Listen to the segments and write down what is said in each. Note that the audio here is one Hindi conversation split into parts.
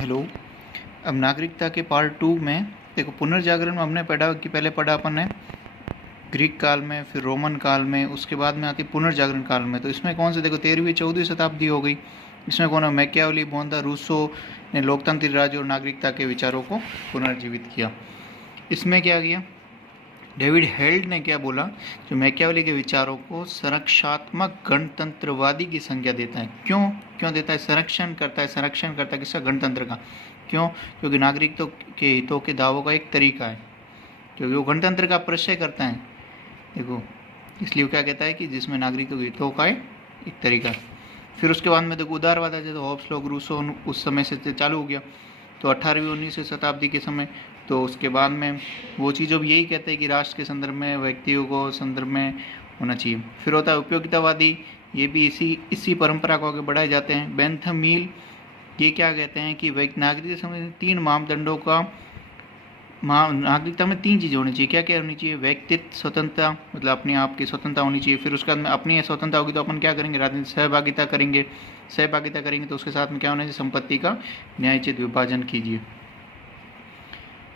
हेलो। अब नागरिकता के पार्ट 2 में देखो, पुनर्जागरण में हमने पढ़ा कि पहले पढ़ा अपन ने ग्रीक काल में, फिर रोमन काल में, उसके बाद में आती पुनर्जागरण काल में। तो इसमें कौन से देखो 13वीं 14वीं शताब्दी हो गई। इसमें कौन है? मैकियावेली, बोंदा, रूसो ने लोकतांत्रिक राज्य और नागरिकता के विचारों को पुनर्जीवित किया। इसमें क्या किया? डेविड हेल्ड ने क्या बोला? जो मैकियावेली के विचारों को संरक्षात्मक गणतंत्रवादी की संज्ञा देता है। क्यों देता है? संरक्षण करता है किसका? गणतंत्र का। क्यों? क्योंकि नागरिकों के हितों के दावों का एक तरीका है, क्योंकि वो गणतंत्र का प्रशय करता है। देखो, इसलिए वो क्या कहता है कि जिसमें नागरिकों के हितों का एक तरीका है। फिर उसके बाद में देखो उदारवाद आ जाए, तो हॉब्स, लॉक, रूसो उस समय से चालू हो गया। तो 18वीं 19वीं शताब्दी के समय, तो उसके बाद में वो चीज़ अब यही कहते हैं कि राष्ट्र के संदर्भ में, व्यक्तियों को संदर्भ में होना चाहिए। फिर होता है उपयोगितावादी, ये भी इसी परंपरा को आगे बढ़ाए जाते हैं। बेंथम मील ये क्या कहते हैं कि नागरिक समय 3 मापदंडों का नागरिकता में 3 चीज़ें होनी चाहिए। क्या क्या होनी चाहिए? व्यक्तित्व स्वतंत्रता, मतलब अपने आप की स्वतंत्रता होनी चाहिए। फिर उसके बाद में अपनी स्वतंत्रता होगी तो अपन क्या करेंगे? राजनीतिक सहभागिता करेंगे तो उसके साथ में क्या होना चाहिए? संपत्ति का न्यायोचित विभाजन कीजिए।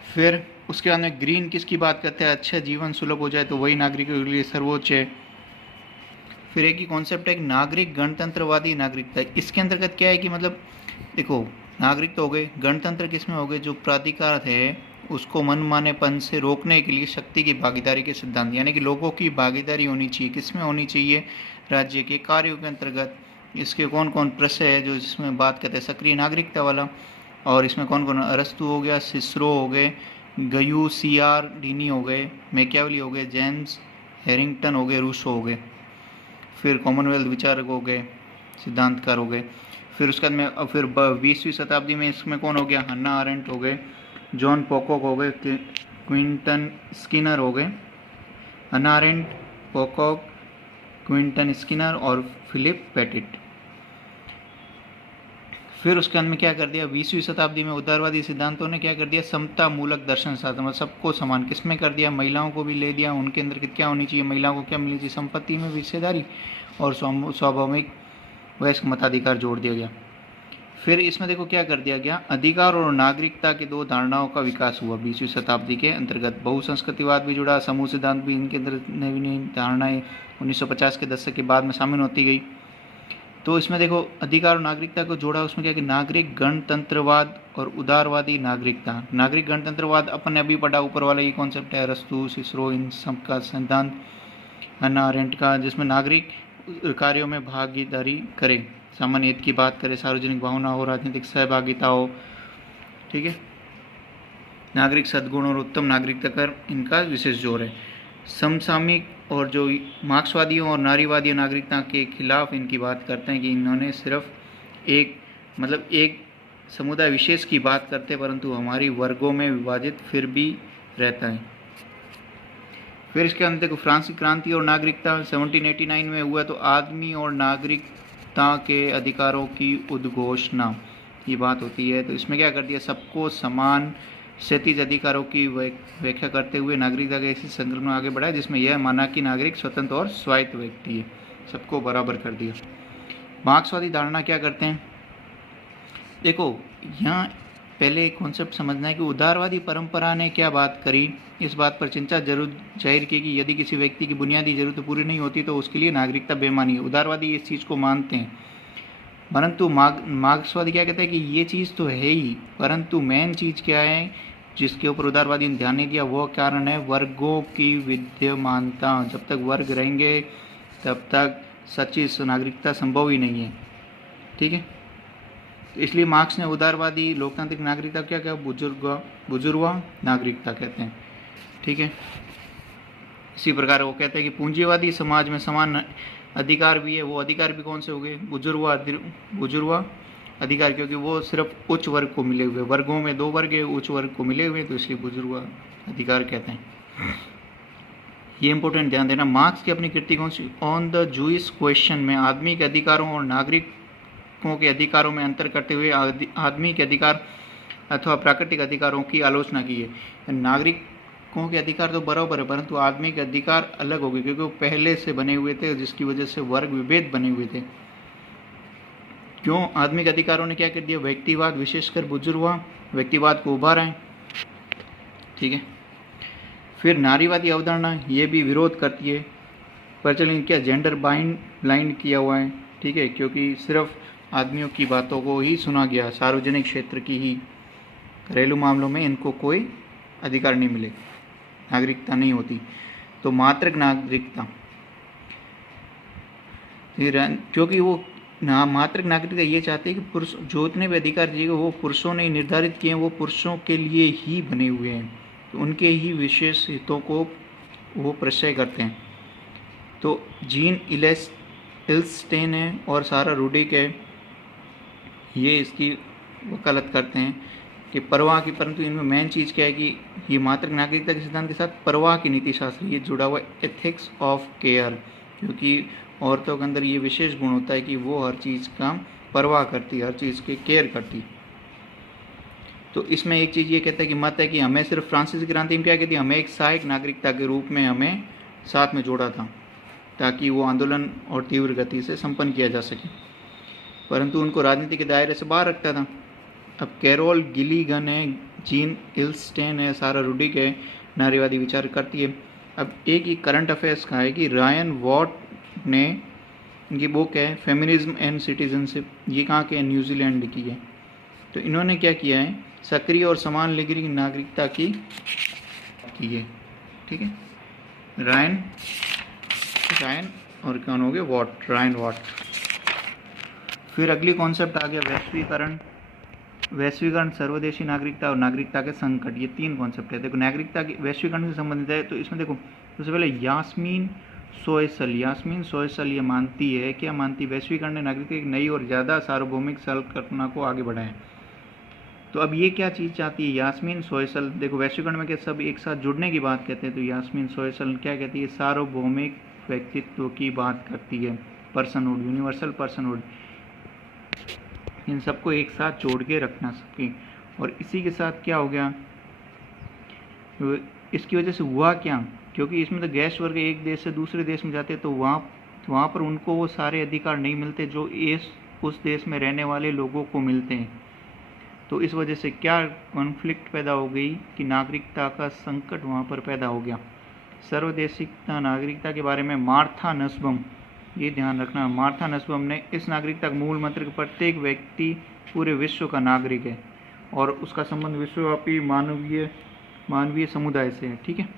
फिर उसके बाद में ग्रीन किसकी बात करते हैं? अच्छा जीवन सुलभ हो जाए तो वही नागरिकों के लिए सर्वोच्च है। फिर एक ही कॉन्सेप्ट है नागरिक गणतंत्रवादी नागरिकता। इसके अंतर्गत क्या है कि मतलब देखो, नागरिक तो हो गए, गणतंत्र किसमें हो गए? जो प्राधिकार है उसको मनमानेपन से रोकने के लिए शक्ति की भागीदारी के सिद्धांत, यानी कि लोगों की भागीदारी होनी चाहिए। किसमें होनी चाहिए? राज्य के कार्यों के अंतर्गत। इसके कौन कौन प्रश्न है जो जिसमें बात करते हैं? सक्रिय नागरिकता वाला। और इसमें कौन कौन? अरस्तु हो गया, सिसरो हो गए, गयू सीआर डीनी हो गए, मैकियावेली हो गए, जेम्स हैरिंगटन हो गए, रूसो हो गए। फिर कॉमनवेल्थ विचारक हो गए, सिद्धांतकार हो गए। फिर उसके बाद में फिर 20वीं शताब्दी में इसमें कौन हो गया? हन्ना आरेंट हो गए, जॉन पॉकॉक हो गए, क्विंटन स्किनर हो गए। हन्ना आरेंट, पॉकॉक, क्विंटन स्किनर और फिलिप पेटिट। फिर उसके अंत में क्या कर दिया? 20वीं शताब्दी में उदारवादी सिद्धांतों ने क्या कर दिया? समता मूलक दर्शन शास्त्र, मतलब सबको समान किसमें कर दिया? महिलाओं को भी ले दिया। उनके अंदर क्या होनी चाहिए? महिलाओं को क्या मिलनी चाहिए? संपत्ति में हिस्सेदारी और स्वाभाविक वयस्क मताधिकार जोड़ दिया गया। फिर इसमें देखो क्या कर दिया गया? अधिकार और नागरिकता की 2 धारणाओं का विकास हुआ 20वीं शताब्दी के अंतर्गत। बहुसंस्कृतिवाद भी जुड़ा, समूह सिद्धांत भी इनके अंदर नई नई धारणाएं 1950 के दशक के बाद में शामिल होती गई। तो इसमें देखो अधिकार और नागरिकता को जोड़ा, उसमें क्या कि नागरिक गणतंत्रवाद और उदारवादी नागरिकता। नागरिक गणतंत्रवाद अपन ने अभी पढ़ा, ऊपर वाला ये कॉन्सेप्ट है, अरस्तु, सिसरो, इन सब का सिद्धांत, हन्ना अरेंट का, जिसमें नागरिक कार्यों में भागीदारी करे, सामान्य हित की बात करे, सार्वजनिक भावना हो, राजनीतिक सहभागिता हो। ठीक है, नागरिक सद्गुण और उत्तम नागरिकता कर इनका विशेष जोर है। समसामयिक और जो मार्क्सवादियों और नारीवादी नागरिकता के खिलाफ इनकी बात करते हैं कि इन्होंने सिर्फ एक समुदाय विशेष की बात करते, परंतु हमारी वर्गों में विभाजित फिर भी रहता है। फिर इसके अंदर देखो फ्रांसीसी क्रांति और नागरिकता 1789 में हुआ, तो आदमी और नागरिकता के अधिकारों की उद्घोषणा की बात होती है। तो इसमें क्या कर दिया? सबको समान क्षैतिज अधिकारों की व्याख्या करते हुए नागरिकता के ऐसी संकल्प में आगे बढ़ा जिसमें यह माना कि नागरिक स्वतंत्र और स्वायत्त व्यक्ति है, सबको बराबर कर दिया। मार्क्सवादी धारणा क्या करते हैं? देखो, यहाँ पहले एक कॉन्सेप्ट समझना है कि उदारवादी परंपरा ने क्या बात करी, इस बात पर चिंता जरूर जाहिर की कि यदि किसी व्यक्ति की बुनियादी जरूरत पूरी नहीं होती तो उसके लिए नागरिकता बेमानी है। उदारवादी इस चीज़ को मानते हैं, परंतु मार्क्सवादी क्या कहते हैं कि ये चीज़ तो है ही, परंतु मेन चीज़ क्या है जिसके ऊपर उदारवादी ने ध्यान नहीं दिया? वो कारण है वर्गों की विद्यमानता। जब तक वर्ग रहेंगे तब तक सच्ची नागरिकता संभव ही नहीं है। ठीक है, इसलिए मार्क्स ने उदारवादी लोकतांत्रिक नागरिकता क्या क्या बुजुर्गा नागरिकता कहते हैं। ठीक है, इसी प्रकार वो कहते हैं कि पूंजीवादी समाज में समान अधिकार भी है। वो अधिकार भी कौन से हो गए? बुजुर्गा अधिकार, क्योंकि वो सिर्फ उच्च वर्ग को मिले हुए, वर्गों में 2 वर्ग है, उच्च वर्ग को मिले हुए, तो इसलिए बुजुर्गा अधिकार कहते हैं। ये इंपॉर्टेंट ध्यान देना। मार्क्स की अपनी कृति कौन सी? ऑन द जूइश क्वेश्चन में आदमी के अधिकारों और नागरिकों के अधिकारों में अंतर करते हुए आदमी के अधिकार अथवा प्राकृतिक अधिकारों की आलोचना की है। नागरिकों के अधिकार तो बराबर है, परंतु आदमी के अधिकार अलग हो गए, क्योंकि वो पहले से बने हुए थे, जिसकी वजह से वर्ग विभेद बने हुए थे। क्यों आदमी के अधिकारों ने क्या कर दिया, व्यक्तिवाद विशेषकर बुजुर्ग हुआ, व्यक्तिवाद को उभारा है, ठीक है। फिर नारीवादी अवधारणा ये भी विरोध करती है, पर चलिए क्या जेंडर ब्लाइंड किया हुआ है, ठीक है, क्योंकि सिर्फ आदमियों की बातों को ही सुना गया, सार्वजनिक क्षेत्र की ही, घरेलू मामलों में इनको कोई अधिकार नहीं मिले, नागरिकता नहीं होती। तो मातृक नागरिकता, क्योंकि वो मातृक नागरिकता ये चाहते हैं कि पुरुष जो इतने भी अधिकार दिए वो पुरुषों ने निर्धारित किए हैं, वो पुरुषों के लिए ही बने हुए हैं, तो उनके ही विशेष हितों को वो प्रशय करते हैं। तो जीन इल्स्टेन है और सारा रूडिक है, ये इसकी वकालत करते हैं कि परवाह की, परंतु इनमें मेन चीज़ क्या है कि ये मातृक नागरिकता के सिद्धांत के साथ परवाह की नीति शास्त्र ये जुड़ा हुआ एथिक्स ऑफ केयर, क्योंकि औरतों के अंदर ये विशेष गुण होता है कि वो हर चीज़ का परवाह करती, हर चीज़ की केयर करती। तो इसमें एक चीज़ ये कहता है कि मत है कि हमें सिर्फ फ्रांसीसी क्रांति में क्या कहती है, हमें एक सहायक नागरिकता के रूप में हमें साथ में जोड़ा था ताकि वो आंदोलन और तीव्र गति से संपन्न किया जा सके, परंतु उनको राजनीति के दायरे से बाहर रखता था। अब कैरोल गिलीगन है, जीन इल्स्टेन है, सारा रूडिक है, नारीवादी विचार करती है। अब एक ही करंट अफेयर्स का है कि रायन वॉट ने, इनकी बुक है फेमिनिज्म एंड सिटीजनशिप, ये कहाँ के, न्यूजीलैंड की है। तो इन्होंने क्या किया है, सक्रिय और समान लिंग नागरिकता की है, ठीक है। रायन और कौन हो गया, वॉट, रायन वॉट। फिर अगली कॉन्सेप्ट आ गया वैश्वीकरण, सर्वदेशी नागरिकता और नागरिकता के संकट, ये तीन कॉन्सेप्ट है। देखो नागरिकता की वैश्वीकरण से संबंधित है, तो इसमें देखो सबसे पहले यास्मीन सोयसल ये मानती है, क्या मानती, वैश्वीकरण ने नागरिकता की नई और ज़्यादा सार्वभौमिक संकल्पना को आगे बढ़ाया। तो अब ये क्या चीज़ चाहती है यास्मीन सोयसल, देखो वैश्वीकरण में क्या सब एक साथ जुड़ने की बात कहते हैं, तो यास्मीन सोयसल क्या कहती है, सार्वभौमिक व्यक्तित्व की बात करती है, पर्सनहुड, यूनिवर्सल पर्सनहुड, इन सबको एक साथ जोड़ के रखना सके। और इसी के साथ क्या हो गया, इसकी वजह से हुआ क्या, क्योंकि इसमें तो गैस वर्ग एक देश से दूसरे देश में जाते तो वहाँ पर उनको वो सारे अधिकार नहीं मिलते जो उस देश में रहने वाले लोगों को मिलते हैं। तो इस वजह से क्या कॉन्फ्लिक्ट पैदा हो गई कि नागरिकता का संकट वहाँ पर पैदा हो गया। सर्वदेशिकता नागरिकता के बारे में मार्था नस्बम, ये ध्यान रखना, मार्था नस्बम ने इस नागरिकता का मूल मंत्र कि प्रत्येक व्यक्ति पूरे विश्व का नागरिक है और उसका संबंध विश्वव्यापी मानवीय समुदाय से है, ठीक है।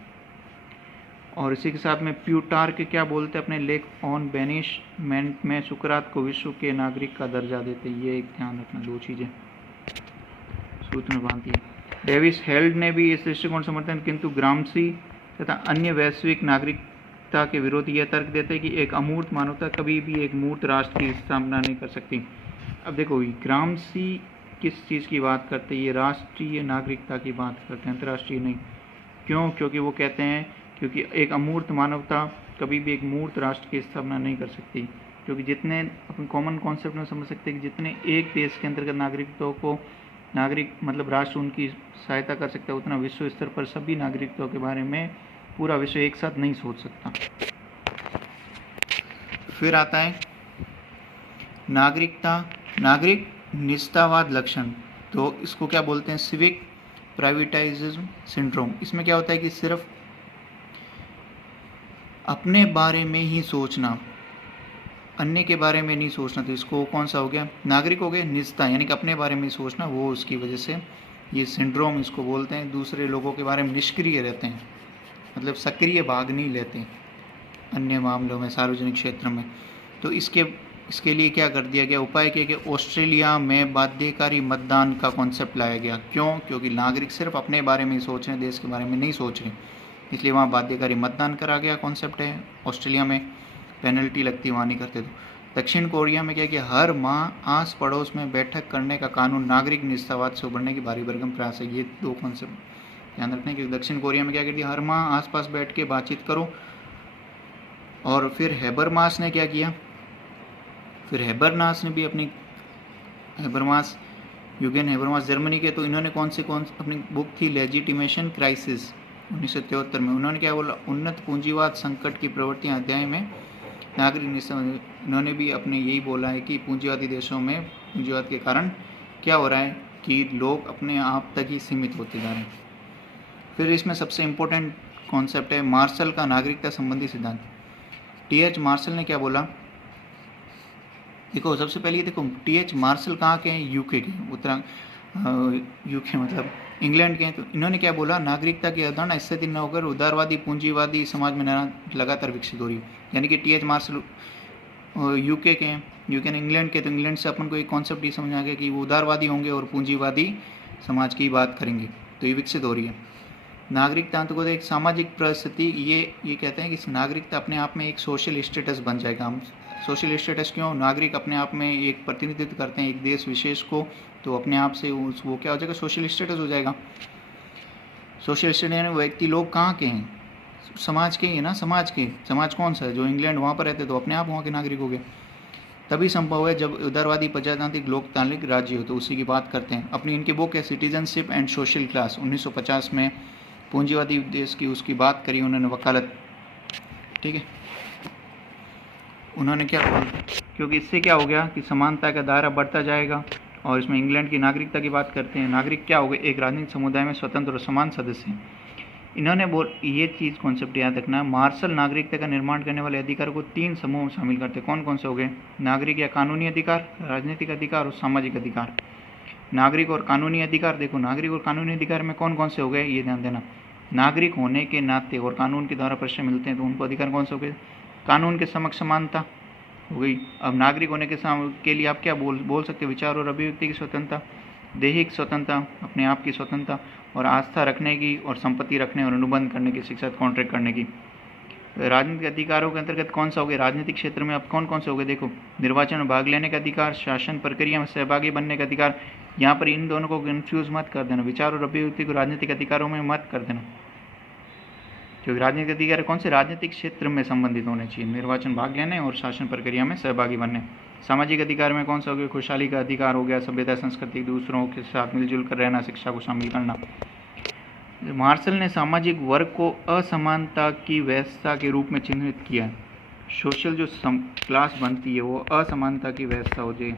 और इसी के साथ में प्यूटार्क क्या बोलते हैं अपने लेख ऑन बेनिशमेंट में, सुकरात को विश्व के नागरिक का दर्जा देते, ये एक ध्यान रखना, दो चीज़ें सूत्र में बांधती है। डेविस हेल्ड ने भी इस दृष्टिकोण समर्थन, किंतु ग्राम्सी तथा अन्य वैश्विक नागरिकता के विरोधी यह तर्क देते हैं कि एक अमूर्त मानवता कभी भी एक मूर्त राष्ट्र की स्थापना नहीं कर सकती। अब देखो ग्राम्सी किस चीज़ की बात करते हैं, ये राष्ट्रीय नागरिकता की बात करते हैं, अंतर्राष्ट्रीय नहीं। क्यों, क्योंकि वो कहते हैं क्योंकि एक अमूर्त मानवता कभी भी एक मूर्त राष्ट्र की स्थापना नहीं कर सकती, क्योंकि जितने अपन कॉमन कॉन्सेप्ट में समझ सकते हैं कि जितने एक देश के अंतर्गत नागरिकों को मतलब राष्ट्र उनकी सहायता कर सकता है, उतना विश्व स्तर पर सभी नागरिकों के बारे में पूरा विश्व एक साथ नहीं सोच सकता। फिर आता है नागरिक निष्ठावाद लक्षण, तो इसको क्या बोलते हैं, सिविक प्राइवेटाइजिज्म सिंड्रोम। इसमें क्या होता है कि सिर्फ अपने बारे में ही सोचना, अन्य के बारे में नहीं सोचना, तो इसको कौन सा हो गया, नागरिक हो गया। निजता यानी कि अपने बारे में सोचना, वो उसकी वजह से ये सिंड्रोम इसको बोलते हैं। दूसरे लोगों के बारे में निष्क्रिय रहते हैं, मतलब सक्रिय भाग नहीं लेते अन्य मामलों में, सार्वजनिक क्षेत्र में। तो इसके लिए क्या कर दिया गया, उपाय किया गया, ऑस्ट्रेलिया में बाध्यकारी मतदान का कॉन्सेप्ट लाया गया। क्यों, क्योंकि नागरिक सिर्फ अपने बारे में ही सोच रहे हैं, देश के बारे में नहीं सोच रहे, इसलिए वहाँ बाध्यकारी मतदान करा गया, कॉन्सेप्ट है ऑस्ट्रेलिया में, पेनल्टी लगती, वहाँ नहीं करते। तो दक्षिण कोरिया में क्या किया, हर माह आस पड़ोस में बैठक करने का कानून नागरिक निष्ठावाद से उभरने की भारी भरकम प्रयास है। ये दो कॉन्सेप्ट ध्यान रखने कि दक्षिण कोरिया में क्या कर दिया, हर माह आसपास बैठ के बातचीत करो। और फिर हेबरमास ने क्या किया, फिर हेबरमास ने भी अपनी यूगेन हेबरमास जर्मनी के, तो इन्होंने कौन अपनी बुक थी लेजिटिमेशन क्राइसिस 1973 में, उन्होंने क्या बोला, उन्नत पूंजीवाद संकट की प्रवृत्तियां अध्याय में नागरिक निष्ठा, इन्होंने भी अपने यही बोला है कि पूंजीवादी देशों में पूंजीवाद के कारण क्या हो रहा है कि लोग अपने आप तक ही सीमित होते जा रहे हैं। फिर इसमें सबसे इम्पोर्टेंट कॉन्सेप्ट है मार्शल का नागरिकता संबंधी सिद्धांत। टी.एच. मार्शल ने क्या बोला, देखो सबसे पहले ये देखो टी.एच. मार्शल कहाँ के हैं, यूके के, यूके मतलब इंग्लैंड के हैं। तो इन्होंने क्या बोला, नागरिकता की अवधारणा स्थिति न होकर उदारवादी पूंजीवादी समाज में लगातार विकसित हो रही है। यानी कि टी.एच. मार्शल यूके के हैं, यूके ने इंग्लैंड के, तो इंग्लैंड से अपन को एक कॉन्सेप्ट ये समझ आ गया कि वो उदारवादी होंगे और पूंजीवादी समाज की बात करेंगे, तो ये विकसित हो रही है। नागरिकता को एक सामाजिक परिस्थिति, ये कहते हैं कि नागरिकता अपने आप में एक सोशल स्टेटस बन जाएगा। हम सोशल स्टेटस क्यों, नागरिक अपने आप में एक प्रतिनिधित्व करते हैं एक देश विशेष को, तो अपने आप से वो क्या हो जाएगा, सोशल स्टेटस हो जाएगा। सोशल स्टेटस यानी व्यक्ति लोग कहाँ के हैं, समाज के ही है ना, समाज के, समाज कौन सा है, जो इंग्लैंड वहाँ पर रहते तो अपने आप वहाँ के नागरिक हो गए। तभी संभव है जब उदारवादी प्रजातांत्रिक लोकतांत्रिक राज्य हो, तो उसी की बात करते हैं। अपनी इनकी बुक है सिटीजनशिप एंड सोशल क्लास, 1950 में पूंजीवादी देश की उसकी बात करी उन्होंने, वकालत, ठीक है। उन्होंने क्या बोला, क्योंकि इससे क्या हो गया कि समानता का दायरा बढ़ता जाएगा। और इसमें इंग्लैंड की नागरिकता की बात करते हैं। नागरिक क्या हो गए, एक राजनीतिक समुदाय में स्वतंत्र और समान सदस्य हैं। इन्होंने ये चीज़ कॉन्सेप्ट याद रखना, मार्शल नागरिकता का निर्माण करने वाले अधिकार को 3 समूह में शामिल करते हैं। कौन कौन से हो गए, नागरिक या कानूनी अधिकार, राजनीतिक अधिकार और सामाजिक अधिकार। नागरिक और कानूनी अधिकार, देखो नागरिक और कानूनी अधिकार में कौन कौन से हो गए, ये ध्यान देना। नागरिक होने के नाते और कानून के द्वारा प्रश्न मिलते हैं, तो उनको अधिकार कौन से हो गए, कानून के समक्ष समानता हो गई। अब नागरिक होने के लिए आप क्या बोल सकते हो, विचार और अभिव्यक्ति की स्वतंत्रता, दैहिक स्वतंत्रता, अपने आप की स्वतंत्रता, और आस्था रखने की और संपत्ति रखने और अनुबंध करने की शिक्षा, कॉन्ट्रैक्ट करने की। राजनीतिक अधिकारों के अंतर्गत कौन सा हो गया, राजनीतिक क्षेत्र में अब कौन कौन से हो गए, देखो निर्वाचन में भाग लेने का अधिकार, शासन प्रक्रिया में सहभागी बनने का अधिकार। यहाँ पर इन दोनों को कंफ्यूज मत कर देना, विचार और अभिव्यक्ति को राजनीतिक अधिकारों में मत कर देना, क्योंकि राजनीतिक अधिकार कौन से, राजनीतिक क्षेत्र में संबंधित होने चाहिए, निर्वाचन भाग लेने और शासन प्रक्रिया में सहभागी बनने। सामाजिक अधिकार में कौन सा हो गया, खुशहाली का अधिकार हो गया, सभ्यता संस्कृति, दूसरों के साथ मिलजुल कर रहना, शिक्षा को शामिल करना। मार्शल ने सामाजिक वर्ग को असमानता की व्यवस्था के रूप में चिन्हित किया। सोशल जो क्लास बनती है वो असमानता की व्यवस्था हो जाए,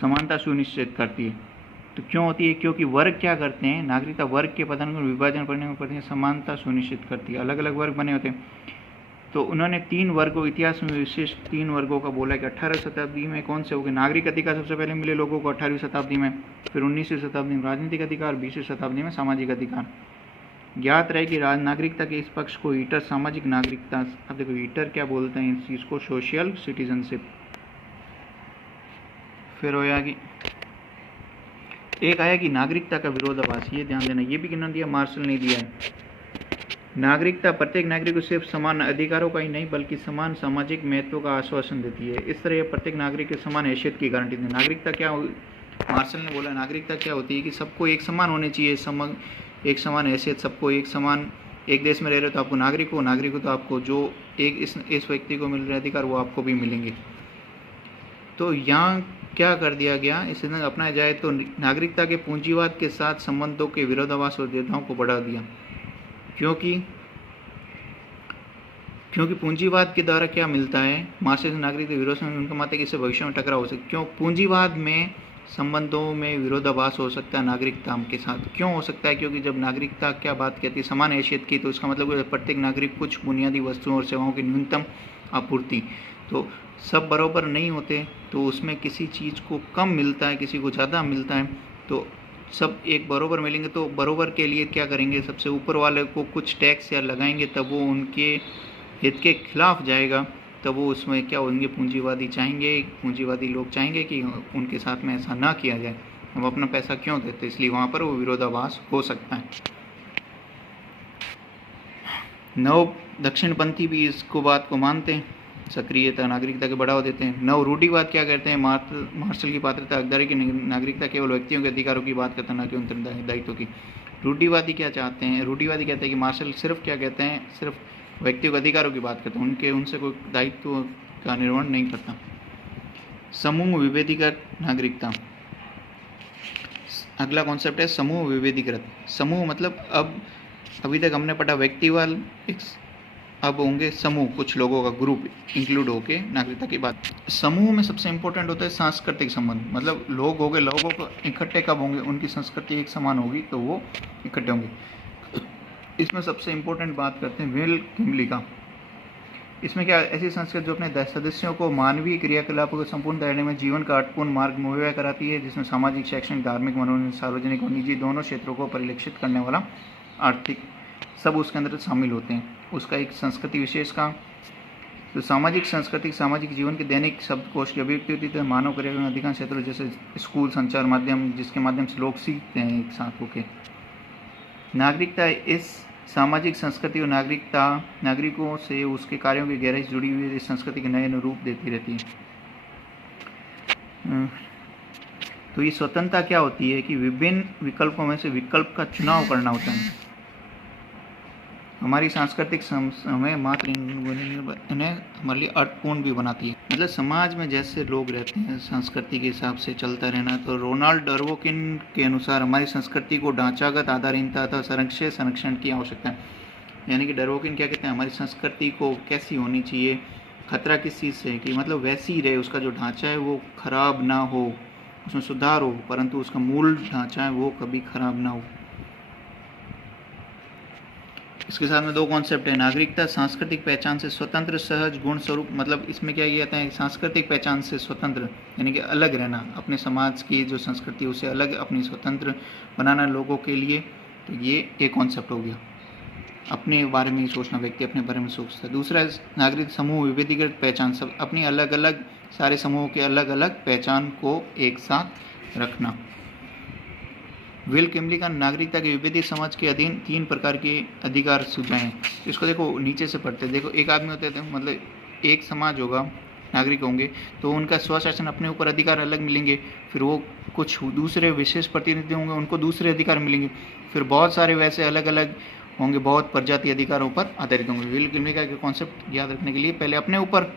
समानता सुनिश्चित करती है। तो क्यों होती है, क्योंकि वर्ग क्या करते हैं, नागरिकता वर्ग के पतन को विभाजन करने में पड़ती है, समानता सुनिश्चित करती है। अलग अलग वर्ग बने होते हैं, तो उन्होंने 3 वर्गों, इतिहास में विशेष 3 वर्गों का बोला कि 18वीं शताब्दी में कौन से हो गए, नागरिक अधिकार सबसे पहले मिले लोगों को 18वीं शताब्दी में, फिर 19वीं शताब्दी में राजनीतिक अधिकार, 20वीं शताब्दी में सामाजिक अधिकार। ज्ञात रहे कि नागरिकता के इस पक्ष को ईटर सामाजिक नागरिकता, अब देखो ईटर क्या बोलते हैं इस चीज़ को, सोशल सिटीजनशिप। फिर होया कि एक आया कि नागरिकता का विरोधाभास, ये ध्यान देना, ये भी किन्होंने दिया, मार्शल ने दिया है। नागरिकता प्रत्येक नागरिक को सिर्फ समान अधिकारों का ही नहीं बल्कि समान सामाजिक महत्व का आश्वासन देती है। इस तरह यह प्रत्येक नागरिक के समान हैसियत की गारंटी देती है। नागरिकता क्या, मार्शल ने बोला नागरिकता क्या होती है कि सबको एक समान होने चाहिए, एक समान हैसियत, सबको एक समान, एक देश में रह रहे हो तो आपको नागरिक हो तो आपको जो एक इस व्यक्ति को मिल रहे अधिकार वो आपको भी मिलेंगे। तो यहाँ क्या कर दिया गया, इसे अपनाया जाए तो नागरिकता के पूंजीवाद के साथ संबंधों के विरोधाभास और भेदभाव को बढ़ा दिया, क्योंकि पूंजीवाद के द्वारा क्या मिलता है, मार्शल से नागरिक के विरोध में उनका मत है कि इससे भविष्य में टकराव हो सकता है। क्यों, पूंजीवाद में संबंधों में विरोधाभास हो सकता है नागरिकता के साथ। क्यों हो सकता है, क्योंकि जब नागरिकता क्या बात कहती है, समान हैसियत की, तो इसका मतलब प्रत्येक नागरिक कुछ बुनियादी वस्तुओं और सेवाओं की न्यूनतम आपूर्ति, तो सब बराबर नहीं होते, तो उसमें किसी चीज़ को कम मिलता है, किसी को ज़्यादा मिलता है, तो सब एक बराबर मिलेंगे, तो बराबर के लिए क्या करेंगे, सबसे ऊपर वाले को कुछ टैक्स या लगाएंगे, तब वो उनके हित के खिलाफ जाएगा, तब वो उसमें क्या होंगे, पूंजीवादी लोग चाहेंगे कि उनके साथ में ऐसा ना किया जाए, हम अपना पैसा क्यों देते, इसलिए वहाँ पर वो विरोधाभास हो सकता है। नव दक्षिणपंथी भी इसको बात को मानते हैं, सक्रियता नागरिकता के बढ़ावा देते हैं। नव रूढ़िवाद क्या कहते हैं, मार्शल की पात्रता हकदारी की नागरिकता केवल व्यक्तियों के अधिकारों की बात करता, ना कि उत्तरदायित्व की। रूढ़िवादी क्या चाहते हैं, रूढ़िवादी कहते हैं कि मार्शल सिर्फ क्या कहते हैं, सिर्फ व्यक्तियों के अधिकारों की बात करते हैं, उनसे कोई दायित्व का निर्वहन नहीं करता। समूह विभेदीकृत नागरिकता, अगला कॉन्सेप्ट है समूह विभेदीकृत। समूह मतलब अब अभी तक हमने पढ़ा व्यक्तिवाद, अब होंगे समूह, कुछ लोगों का ग्रुप इंक्लूड होके नागरिकता की बात। समूह में सबसे इंपॉर्टेंट होता है सांस्कृतिक संबंध, मतलब लोग हो गए, लोगों को इकट्ठे कब होंगे, उनकी संस्कृति एक समान होगी तो वो इकट्ठे होंगे। इसमें सबसे इंपॉर्टेंट बात करते हैं विल किमली का। इसमें क्या, ऐसी संस्कृति जो अपने सदस्यों को मानवीय क्रियाकलापों के संपूर्ण दायरे में जीवन का अर्थपूर्ण मार्ग मुहैया कराती है, जिसमें सामाजिक, शैक्षणिक, धार्मिक, मनोरंजन, सार्वजनिक और निजी दोनों क्षेत्रों को परिलक्षित करने वाला आर्थिक सब उसके अंदर शामिल होते हैं। उसका एक संस्कृति विशेष का, तो सामाजिक संस्कृति सामाजिक जीवन के दैनिक शब्दकोश की अभिव्यक्ति होती है। मानव क्रिया में अधिकांश क्षेत्रों जैसे स्कूल, संचार माध्यम, जिसके माध्यम से लोग सीखते हैं एक साथ होकर। नागरिकता, इस सामाजिक संस्कृति और नागरिकों से उसके कार्यों की गहराई जुड़ी हुई इस संस्कृति के नए रूप देती रहती है। तो ये स्वतंत्रता क्या होती है कि विभिन्न विकल्पों में से विकल्प का चुनाव करना होता है। हमारी सांस्कृतिक हमें मात्र इन्हें हमारे लिए अर्थपूर्ण भी बनाती है। मतलब समाज में जैसे लोग रहते हैं संस्कृति के हिसाब से चलता रहना। तो रोनाल्ड डर्वोकिन के अनुसार हमारी संस्कृति को ढांचागत आधारहीनता तथा संरक्षण की आवश्यकता है। यानी कि डर्वोकिन क्या कहते हैं, हमारी संस्कृति को कैसी होनी चाहिए, खतरा किस चीज़ से, कि मतलब वैसी ही रहे, उसका जो ढांचा है वो खराब ना हो, उसमें सुधार हो, परंतु उसका मूल ढांचा है वो कभी खराब ना हो। इसके साथ में दो कॉन्सेप्ट है, नागरिकता सांस्कृतिक पहचान से स्वतंत्र सहज गुण स्वरूप। मतलब इसमें क्या किया जाता है, सांस्कृतिक पहचान से स्वतंत्र यानी कि अलग रहना, अपने समाज की जो संस्कृति उसे अलग अपनी स्वतंत्र बनाना लोगों के लिए। तो ये एक कॉन्सेप्ट हो गया, अपने बारे में सोचना, व्यक्ति अपने बारे में सोचता है। दूसरा नागरिक समूह विविधिकृत पहचान, सब अपनी अलग अलग, सारे समूहों के अलग अलग पहचान को एक साथ रखना। विल किमली का नागरिकता की विविध समाज के अधीन 3 प्रकार के अधिकार सुझाए। इसको देखो नीचे से पढ़ते, देखो एक आदमी होते थे, मतलब एक समाज होगा, नागरिक होंगे, तो उनका स्वशासन, अपने ऊपर अधिकार अलग मिलेंगे। फिर वो कुछ दूसरे विशेष प्रतिनिधि होंगे, उनको दूसरे अधिकार मिलेंगे। फिर बहुत सारे वैसे अलग अलग होंगे, बहुत प्रजाति अधिकारों पर आधारित होंगे। विल किमली का कॉन्सेप्ट याद रखने के लिए पहले अपने ऊपर,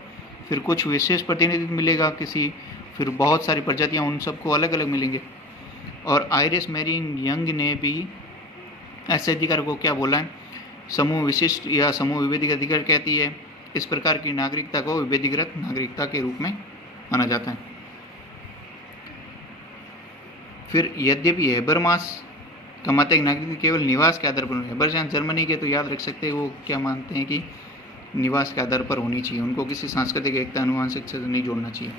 फिर कुछ विशेष प्रतिनिधित्व मिलेगा किसी, फिर बहुत सारी प्रजातियाँ, उन सबको अलग अलग मिलेंगे। और आइरिस मैरिन यंग ने भी ऐसे अधिकार को क्या बोला है, समूह विशिष्ट या समूह विभेदित अधिकार कहती है। इस प्रकार की नागरिकता को विभेदीकृत नागरिकता के रूप में माना जाता है। फिर यद्यपि हेबरमास का मत एक नागरिक केवल निवास के आधार पर, हेबरमास जर्मनी के, तो याद रख सकते हैं वो क्या मानते हैं कि निवास के आधार पर होनी चाहिए, उनको किसी सांस्कृतिक एकता अनुवांशिक से नहीं जोड़ना चाहिए।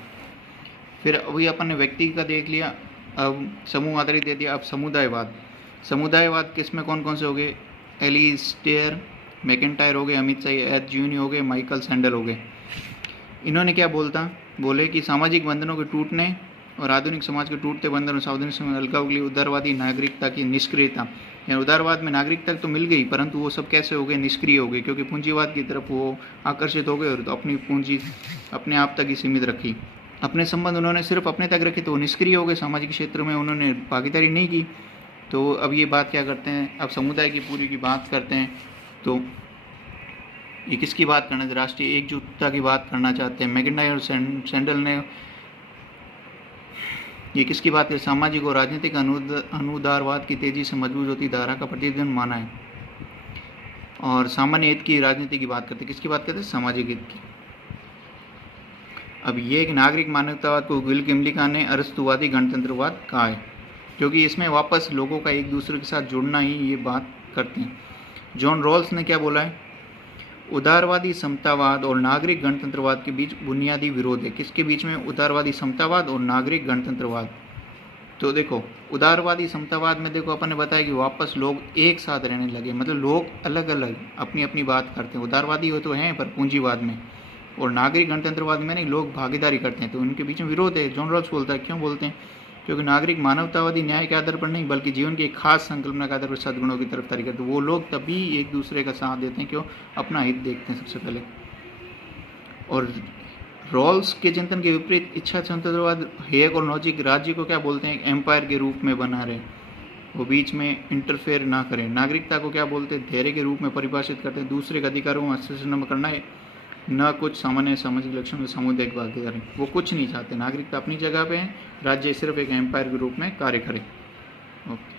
फिर अभी अपन ने व्यक्ति का देख लिया, अब समूह आधारित दे दिया। अब समुदायवाद किसमें कौन कौन से हो गए, एलिस्टेयर मैकेंटायर हो गए, अमित शाह एच जूनी हो गए, माइकल सैंडल हो गए। इन्होंने क्या बोले कि सामाजिक बंधनों के टूटने और आधुनिक समाज के टूटते बंधन और सार्वजनिक समाज अलगाव के लिए उदारवादी नागरिकता की निष्क्रियता, यानी उदारवाद में नागरिकता तो मिल गई, परंतु वो सब कैसे हो गए, निष्क्रिय हो गए, क्योंकि पूंजीवाद की तरफ वो आकर्षित हो गए और तो अपनी पूंजी अपने आप तक ही सीमित रखी, अपने संबंध उन्होंने सिर्फ अपने तक रखे, तो वो निष्क्रिय हो गए, सामाजिक क्षेत्र में उन्होंने भागीदारी नहीं की। तो अब ये बात क्या करते हैं, अब समुदाय की पूरी की बात करते हैं। तो ये किसकी बात करना है, राष्ट्रीय एकजुटता की बात करना चाहते हैं। मैकेंटायर और सैंडल ने ये किसकी बात है, सामाजिक और राजनीतिक अनुदारवाद की तेजी से मजबूत होती धारा का प्रतिनिधित्व माना है। और सामान्य हित की राजनीति की बात करते हैं, किसकी बात करते हैं, सामाजिक हित की। अब ये एक नागरिक मानवतावाद को विल किमली ने अरस्तुवादी गणतंत्रवाद कहा है, क्योंकि इसमें वापस लोगों का एक दूसरे के साथ जुड़ना ही ये बात करते हैं। जॉन रॉल्स ने क्या बोला है, उदारवादी समतावाद और नागरिक गणतंत्रवाद के बीच बुनियादी विरोध है। किसके बीच में, उदारवादी समतावाद और नागरिक गणतंत्रवाद। तो देखो उदारवादी समतावाद में देखो अपन ने बताया कि वापस लोग एक साथ रहने लगे, मतलब लोग अलग अलग अपनी अपनी बात करते हैं। उदारवादी हो तो हैं पर पूंजीवाद में, और नागरिक गणतंत्रवाद में नहीं, लोग भागीदारी करते हैं, तो उनके बीच में विरोध है। जॉन रॉल्स बोलता है, क्यों बोलते हैं, क्योंकि नागरिक मानवतावादी न्याय के आधार पर नहीं बल्कि जीवन की एक खास संकल्पना के आधार पर सद्गुणों की तरफ तारी करते हैं। वो लोग तभी एक दूसरे का साथ देते हैं, क्यों, अपना हित देखते हैं सबसे पहले। और रॉल्स के चिंतन के विपरीत इच्छा स्वतंत्रवाद हेग और नॉजिक राज्य को क्या बोलते हैं, एम्पायर के रूप में बना रहे, वो बीच में इंटरफेयर ना करें। नागरिकता को क्या बोलते हैं, धैर्य के रूप में परिभाषित करते हैं, दूसरे के अधिकारों में हस्तक्षेप करना है, न कुछ सामान्य सामाजिक लक्षण में सामुदायिक भागीदारी। वो कुछ नहीं चाहते, नागरिकता अपनी जगह पे है, राज्य सिर्फ एक एम्पायर के रूप में कार्य करे। ओके।